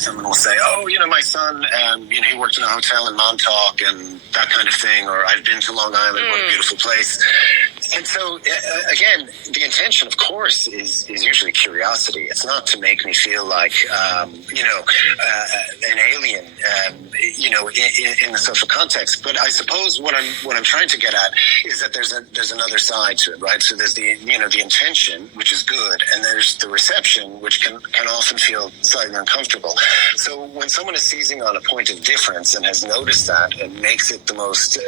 someone will say, "Oh, my son, he worked in a hotel in Montauk and that kind of thing," or "I've been to Long Island, what a beautiful place." And so, again, the intention, of course, is usually curiosity. It's not to make me feel like, an alien, in the social context. But I suppose what I'm trying to get at is that there's another side to it, right? So there's the intention, which is good, and there's the reception, which can often feel slightly uncomfortable. So when someone is seizing on a point of difference and has noticed that and makes it the most,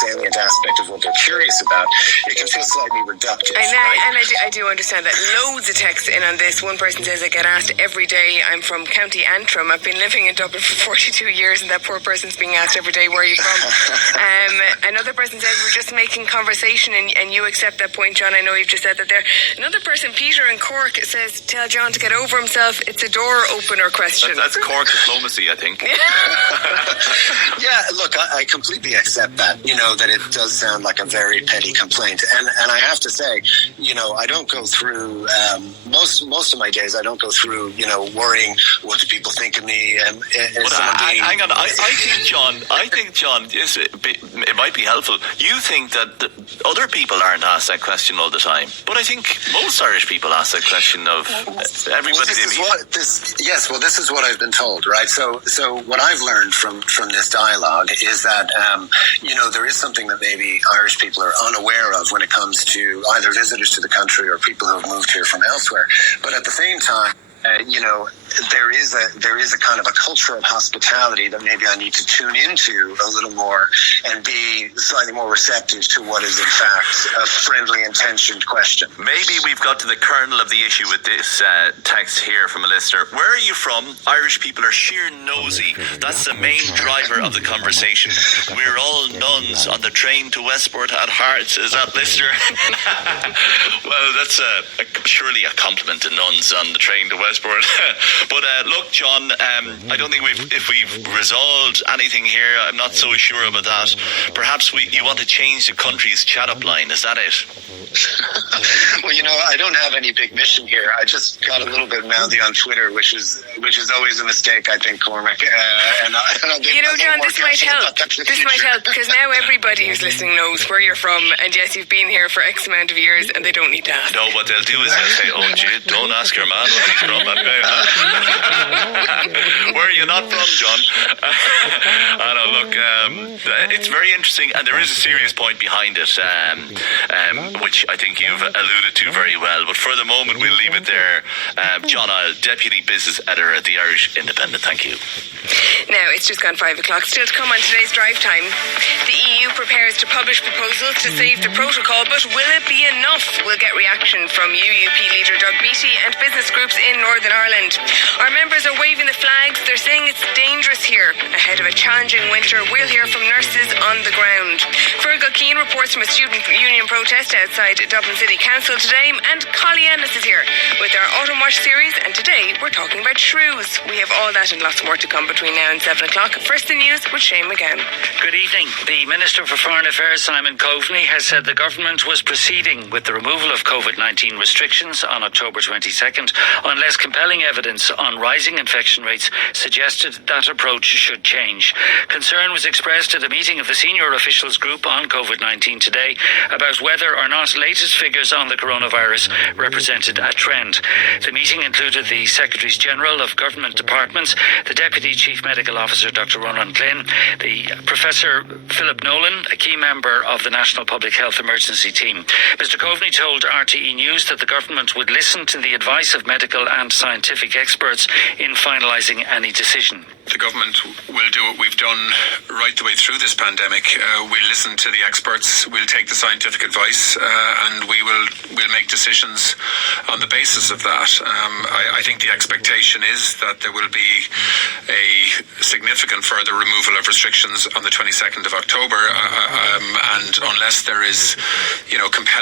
salient aspect of what they're curious about, it can feel slightly reductive. And I do understand that. Loads of texts in on this. One person says, "I get asked every day. I'm from County Antrim. I've been living in Dublin for 42 years, and that poor person's being asked every day, where are you from?" Another person says, "We're just making conversation," and you accept that point, John. I know you've just said that there. Another person, Peter in Cork, says, "Tell John to get over himself. It's a door opener question." That's Cork diplomacy, I think. Yeah, look, I completely accept that. That it does sound like a very petty complaint, and I have to say, I don't go through most of my days. I don't go through, worrying what do people think of me. Hang on, I think John, yes, it might be helpful. You think that other people aren't asked that question all the time, but I think most Irish people ask that question of everybody. This is what I've been told, right? So what I've learned from this dialogue is that there is something that maybe Irish people are unaware of when it comes to either visitors to the country or people who have moved here from elsewhere. But at the same time, there is a kind of a culture of hospitality that maybe I need to tune into a little more and be slightly more receptive to what is in fact a friendly intentioned question. Maybe we've got to the kernel of the issue with this text here from a listener. Where are you from? Irish people are sheer nosy. That's the main driver of the conversation. We're all nuns on the train to Westport at heart, says that listener. Well, that's surely a compliment to nuns on the train to Westport. But look, John, I don't think if we've resolved anything here. I'm not so sure about that. Perhaps you want to change the country's chat-up line. Is that it? Well, I don't have any big mission here. I just got a little bit mouthy on Twitter, which is always a mistake, I think, Cormac. John, this might help. This might help because now everybody who's listening knows where you're from, and yes, you've been here for X amount of years, and they don't need to ask. No, what they'll do is they'll say, "Oh, gee, don't ask your man where he's from." Where are you not from, John? I know, look, it's very interesting, and there is a serious point behind it, which I think you've alluded to very well. But for the moment, we'll leave it there. John Isle, Deputy Business Editor at the Irish Independent. Thank you. Now, it's just gone 5 o'clock. Still to come on today's Drive Time. The EU prepares to publish proposals to save the protocol, but will it be enough? We'll get reaction from UUP leader Doug Beattie and business groups in Northern Ireland. Our members are waving the flags. They're saying it's dangerous here. Ahead of a challenging winter, we'll hear from nurses on the ground. Fergal Keane reports from a student union protest outside Dublin City Council today, and Collie Ennis is here with our Autumn Watch series, and today we're talking about shrews. We have all that and lots more to come between now and 7 o'clock. First the news with Shane McGowan. Good evening. The Minister for Foreign Affairs, Simon Coveney, has said the government was proceeding with the removal of COVID-19 restrictions on October 22nd unless compelling evidence on rising infection rates suggested that approach should change. Concern was expressed at a meeting of the senior officials group on COVID-19 today about whether or not latest figures on the coronavirus represented a trend. The meeting included the Secretaries General of Government Departments, the Deputy Chief Medical Officer Dr. Ronan Glynn, the Professor Philip Nolan, a key member of the National Public Health Emergency Team. Mr. Coveney told RTE News that the government would listen to the advice of medical and scientific experts in finalising any decision. The government will do what we've done right the way through this pandemic. We'll listen to the experts, we'll take the scientific advice, and we'll make decisions on the basis of that. I think the expectation is that there will be a significant further removal of restrictions on the 22nd of October, and unless there is, compelling